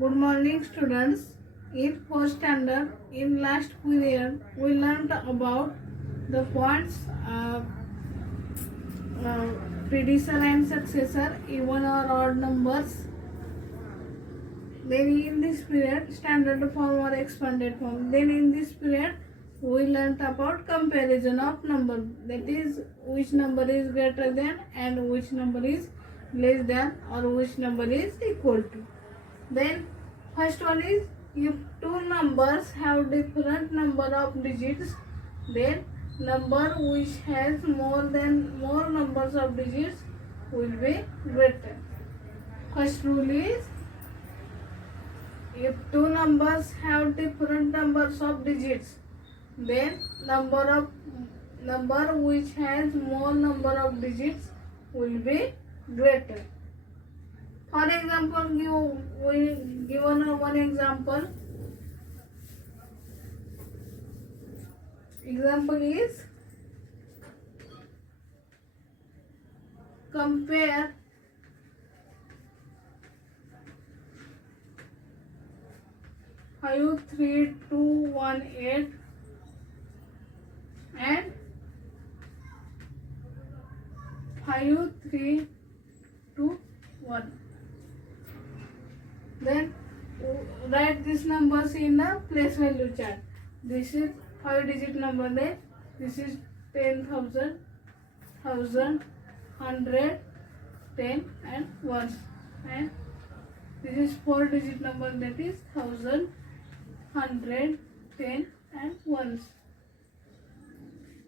Good morning, students. In first standard, in last period, we learned about the points predecessor and successor, even or odd numbers. Then in this period, standard form or expanded form. Then in this period, we learned about comparison of number. That is, which number is greater than and which number is less than or which number is equal to. Then first one is, if two numbers have different number of digits, then number which has more numbers of digits will be greater. First rule is, if two numbers have different numbers of digits, then number which has more number of digits will be greater. For example, given one example. Example is, compare 53218 and 5321. Then write these numbers in a place value chart. This is 5-digit number, then this is 10,000, 1,000, 100, 10 and 1, and this is 4-digit number, that is 1,000, 100, 10 and 1.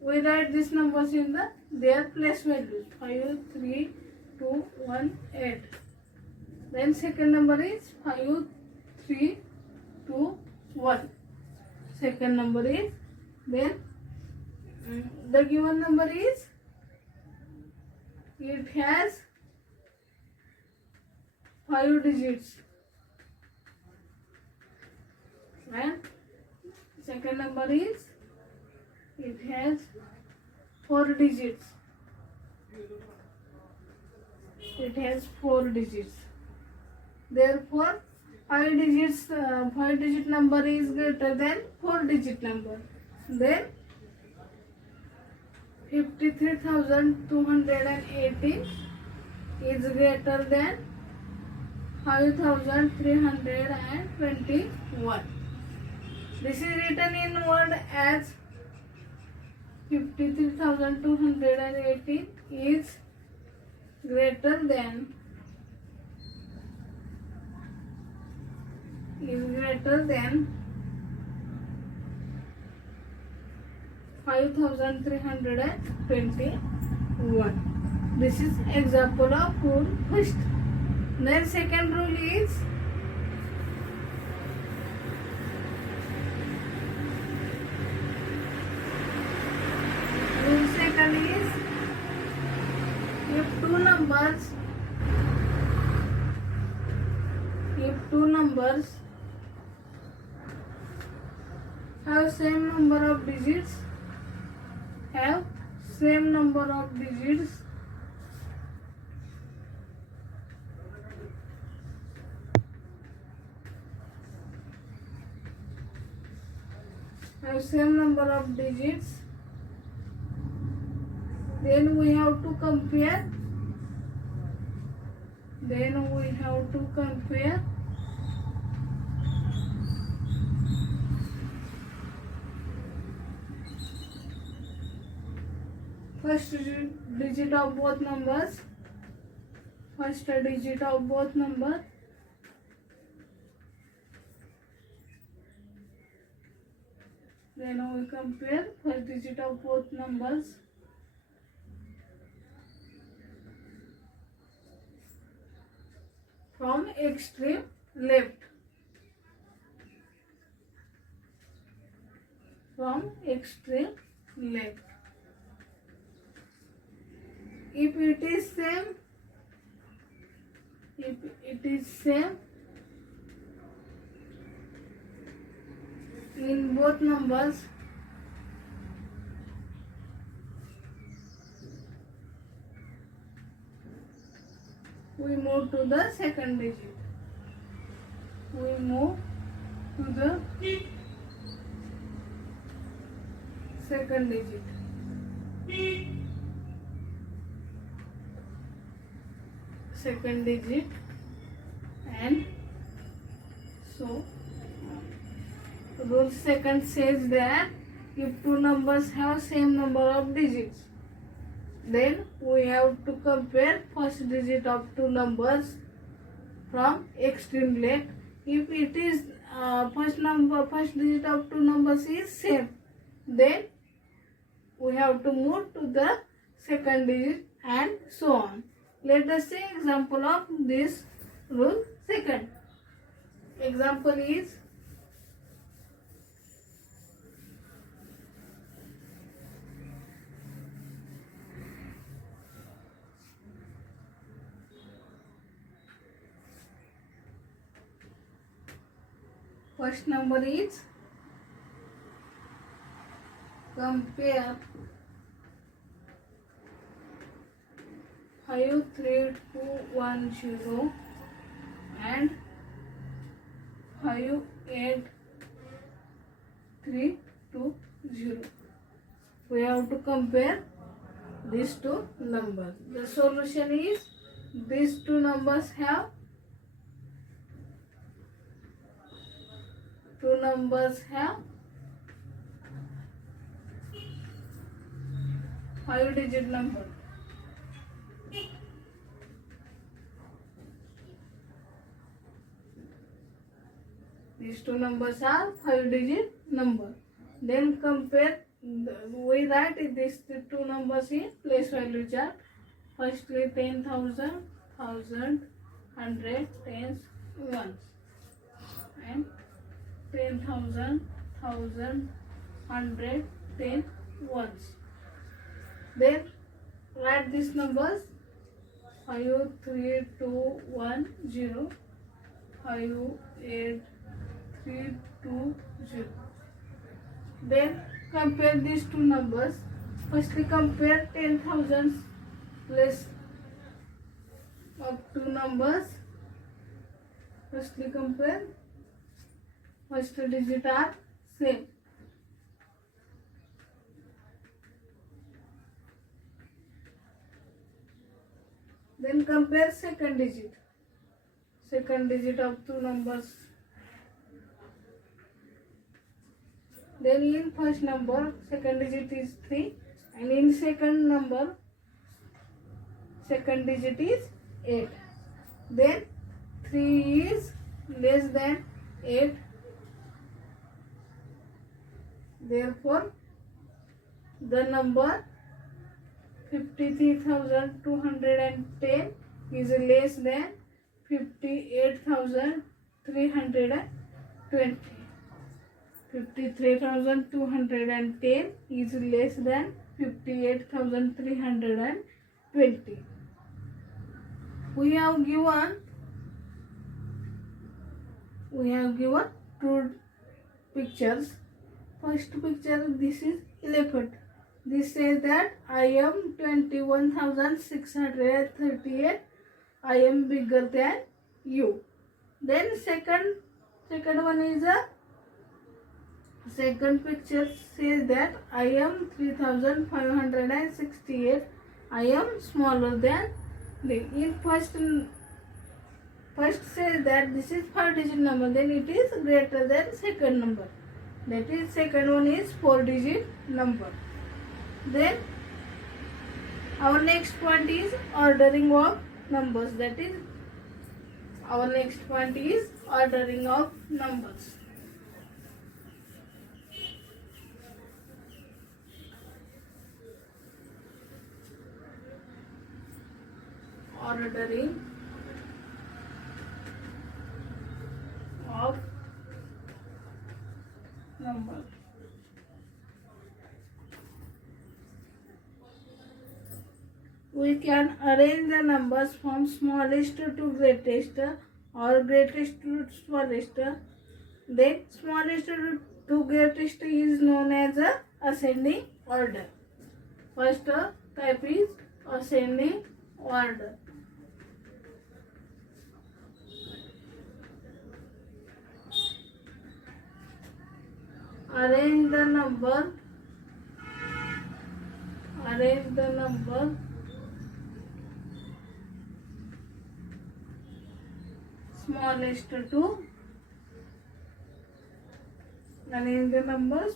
We write these numbers in their place values, 53218. Then second number is 5321. Second number is, then the given number is, it has 5 digits, and second number is, it has 4 digits. It has 4 digits. Therefore, 5-digit number is greater than 4-digit number. Then 53,218 is greater than 5,321. This is written in word as 53,218 is greater than 5,321. This is example of rule first. Then second rule is, if two numbers have same number of digits, then we have to compare. First digit of both numbers. Then we compare first digit of both numbers. From extreme left. If it is same in both numbers, we move to the second digit. we move to the second digit. Second digit, and so rule second says that if two numbers have same number of digits, then we have to compare first digit of two numbers from extreme left. If it is first digit of two numbers is same, then we have to move to the second digit, and so on. Let us see example of this rule second. Example is first number is compare 53210 and 58320. We have to compare these two numbers. The solution is these two numbers have five digit number. These two numbers are five digit number. Then compare, we write these two numbers in place value chart. Firstly 10,000, 1,000, 100, tens, ones, and 10,000, 1,000, 100, 10, ones. Then write these numbers 53210, 58320. Then compare these two numbers. Firstly compare 10,000 place of two numbers. Firstly compare, first digit are same. Then compare second digit of two numbers. Then in first number second digit is 3, and in second number second digit is 8. Then 3 is less than 8. Therefore the number 53,210 is less than 58,320. 53,210 is less than 58,320. We have given two pictures. First picture, this is elephant. This says that I am 21,638. I am bigger than you. Then second one is a second picture says that I am 3,568. I am smaller than the. In first says that this is 5 digit number, then it is greater than second number. That is second one is 4 digit number. Then our next point is ordering of numbers. That is our next point is ordering of numbers. Ordering of numbers. We can arrange the numbers from smallest to greatest or greatest to smallest. Then smallest to greatest is known as a ascending order. First type is ascending order. arrange the number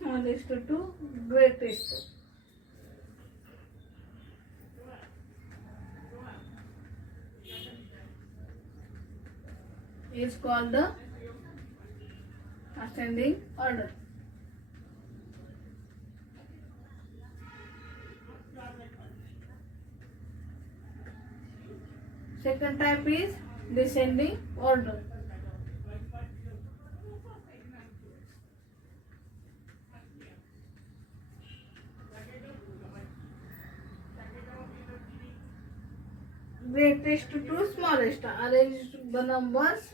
smallest to greatest. Is called the ascending order. Second type is descending order. Greatest to smallest. Arrange the numbers.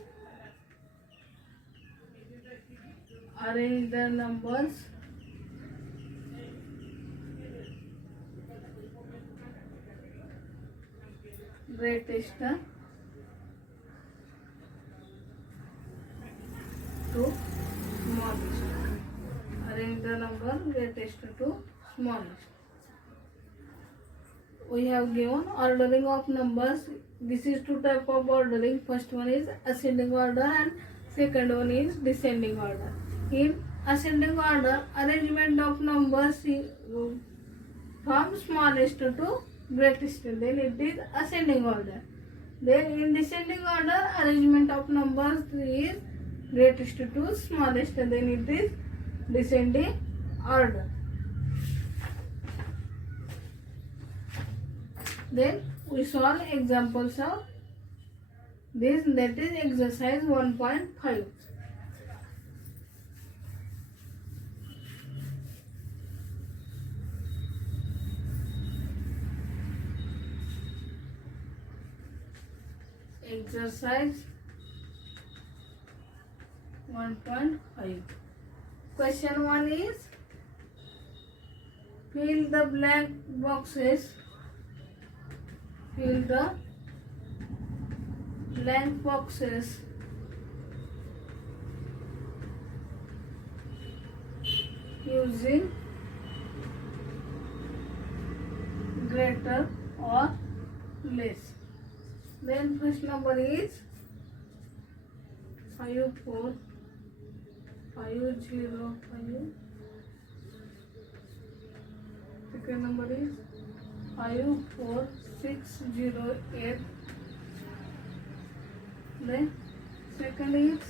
Greatest to smallest. Arrange the number greatest to smallest. We have given ordering of numbers. This is two type of ordering. First one is ascending order and second one is descending order. In ascending order, arrangement of numbers from smallest to greatest, then it is ascending order. Then in descending order, arrangement of numbers is greatest to smallest, then it is descending order. Then we solve examples of this, that is exercise 1.5. Exercise 1.5. Question 1 is fill the blank boxes. Fill the blank boxes using greater or less. Then first number is 54505. Second number is 54608. Then second is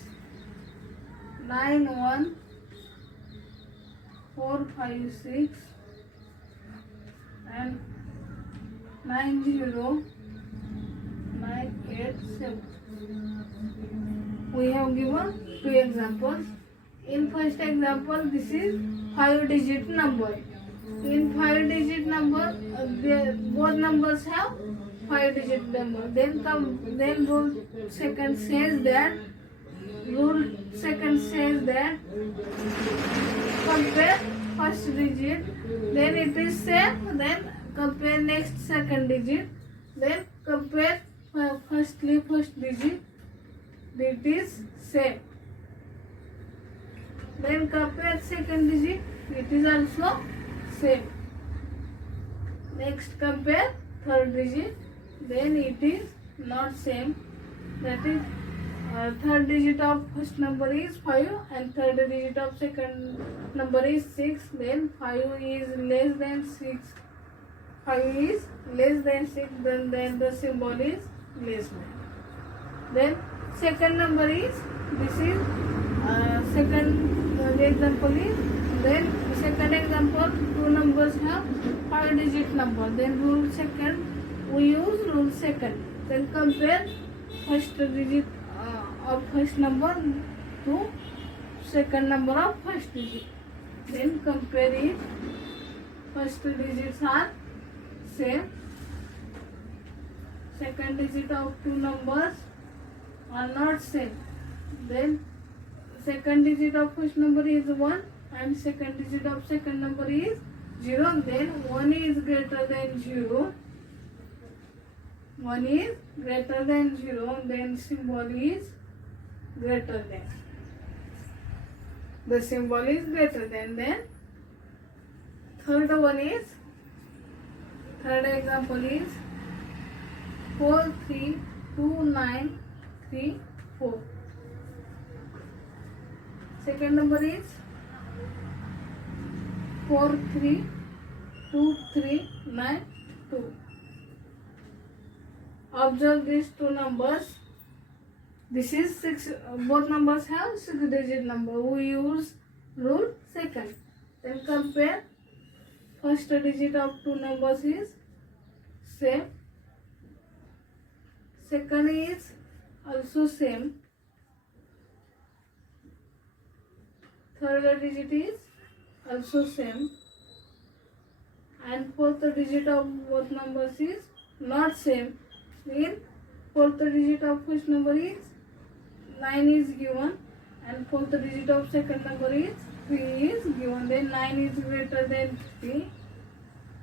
91456 and 90987. We have given two examples. In first example, this is 5-digit number. In 5-digit number, both numbers have 5-digit number. Then rule second says that compare first digit, then it is same. Then compare next second digit, then compare first digit, it is same. Then compare second digit, it is also same. Next compare third digit, then it is not same. That is third digit of first number is 5 and third digit of second number is 6. Then 5 is less than 6. 5 is less than 6. Then the symbol is less than. Then second number is, this is second example is, then second example, two numbers have 5-digit number. Then we use rule second. Then compare first digit of first number to second number of first digit. Then compare it. First digits are same. Second digit of two numbers are not same. Then second digit of first number is 1 and second digit of second number is 0. Then 1 is greater than 0. 1 is greater than 0. Then symbol is greater than. the symbol is greater than. Then third example is 432934. Second number is 432392. Observe these two numbers. This is 6. Both numbers have 6-digit number. We use rule second. Then compare. First digit of two numbers is same. Second is also same. Third digit is also same. And fourth digit of both numbers is not same. Then fourth digit of first number is 9 is given, and fourth digit of second number is 3 is given. Then 9 is greater than 3.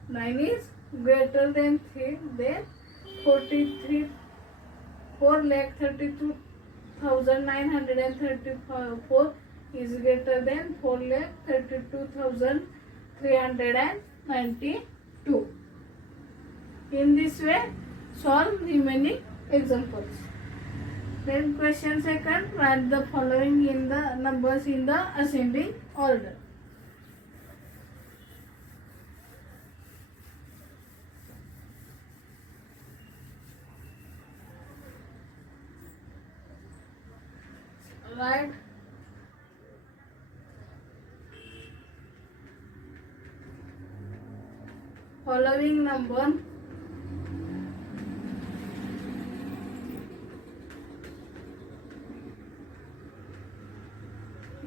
9 is greater than 3. Then 4,32,934 is greater than 4,32,392. In this way, solve remaining examples. Then question second, write the following in the numbers in the ascending order. Write following number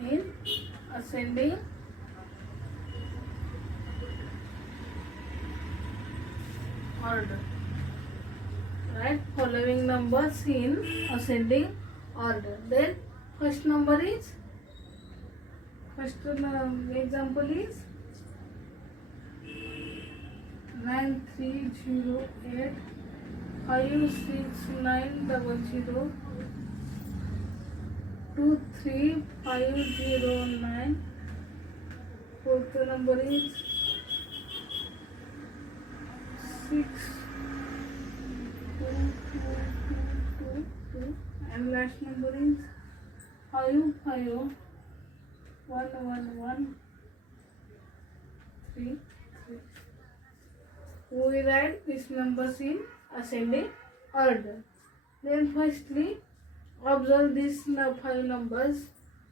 in ascending order. Right, following numbers in ascending order. Then first number is, example is 9308 56900 23509. Fourth number is 62222, and last number is 551113. We write these numbers in ascending order. Then firstly, observe these 5 numbers.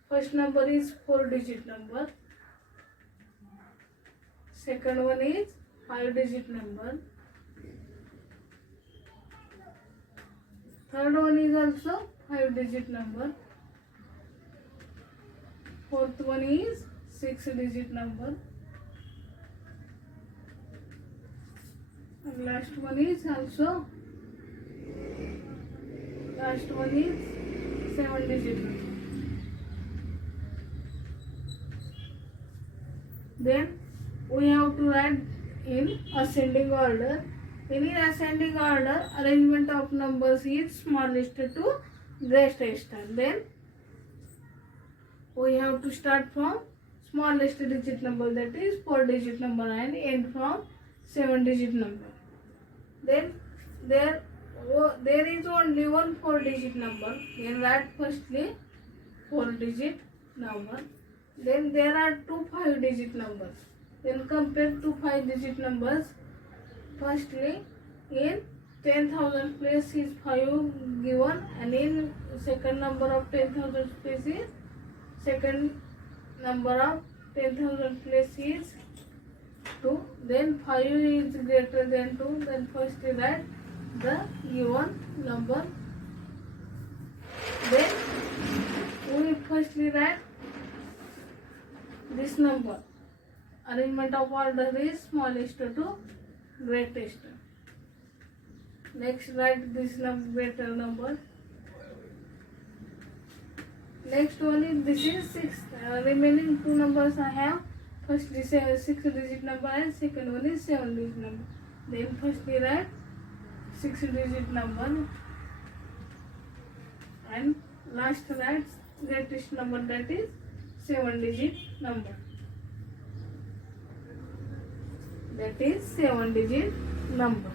First number is 4-digit number. Second one is 5-digit number. Third one is also 5-digit number. Fourth one is 6-digit number. And last one is 7-digit number. Then we have to write in ascending order. In ascending order, arrangement of numbers is smallest to greatest. Then we have to start from smallest digit number, that is 4-digit number, and end from 7-digit number. Then there is only one 4-digit number. Then write firstly 4-digit number. Then there are 2 5-digit numbers. Then compare 2 5-digit numbers. Firstly, in 10,000 place is 5 given, and in second number of 10,000 place is second number of 10,000 place is 2. Then 5 is greater than 2. Then first write the given number. Then we firstly write this number. Arrangement of order is smallest to greatest. Next write this greater number. Next one is, this is 6. Remaining 2 numbers I have. First this is 6-digit number, and second one is 7-digit number. Then firstly write 6-digit number, and last write greatest number, that is 7-digit number. That is 7-digit number.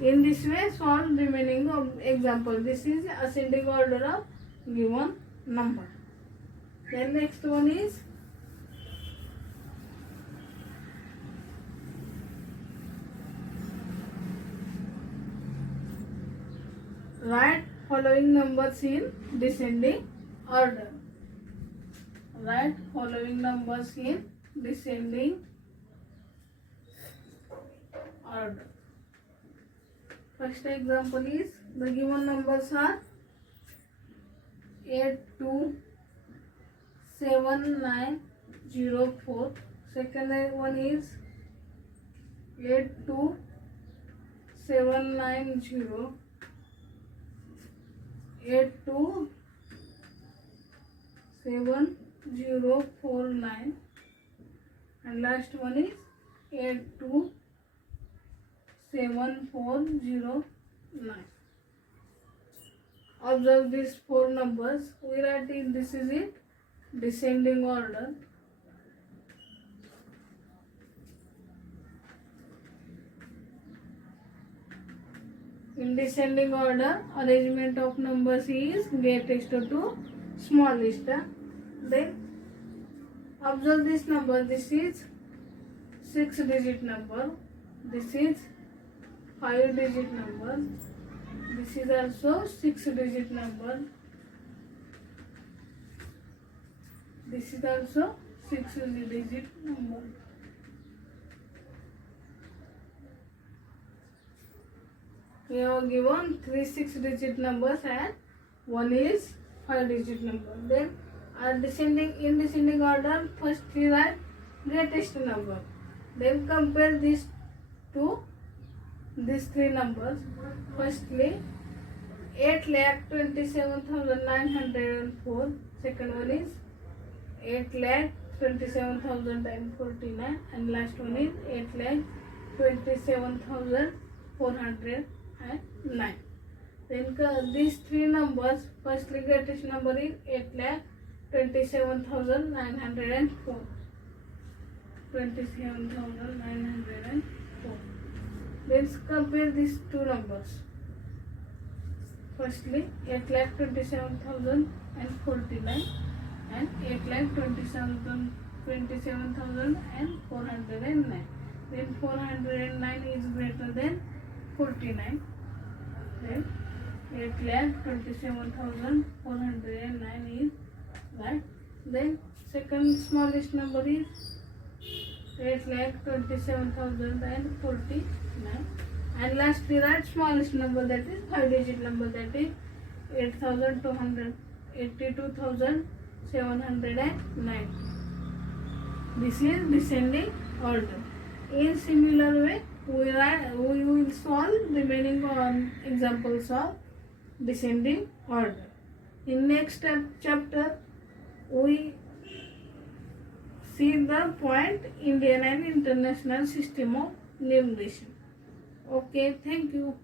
In this way, solve remaining of example. This is ascending order of given number. Then next one is write following numbers in descending order. Write following numbers in descending order. First example is the given numbers are 827904. Second one is 82790, 82749, and last one is 8274009. Observe these four numbers. We write it, this is it, descending order. In descending order, arrangement of numbers is greatest to smallest. Then observe this number. This is 6-digit number. This is 5-digit number. This is also 6-digit number. This is also 6-digit number. We have given 3 6-digit numbers and one is 5-digit number. Then in descending order, first we write greatest number. Then compare these to these three numbers. Firstly, 8,27,904. Second one is 8,27,049, and last one is 8,27,409. Then these three numbers, firstly greatest number is 8,27,904. 27,904. Let's compare these two numbers. Firstly, 8,27,049 and 8,27,409. Then 409 is greater than 49. Then 8,27,409 is right. Then second smallest number is 8,27,049, and last we write smallest number, that is 5-digit number, that is 8,282,709. This is descending order. In similar way, we will solve remaining examples of descending order. In next chapter, we see the point Indian and international system of numeration. Okay, thank you.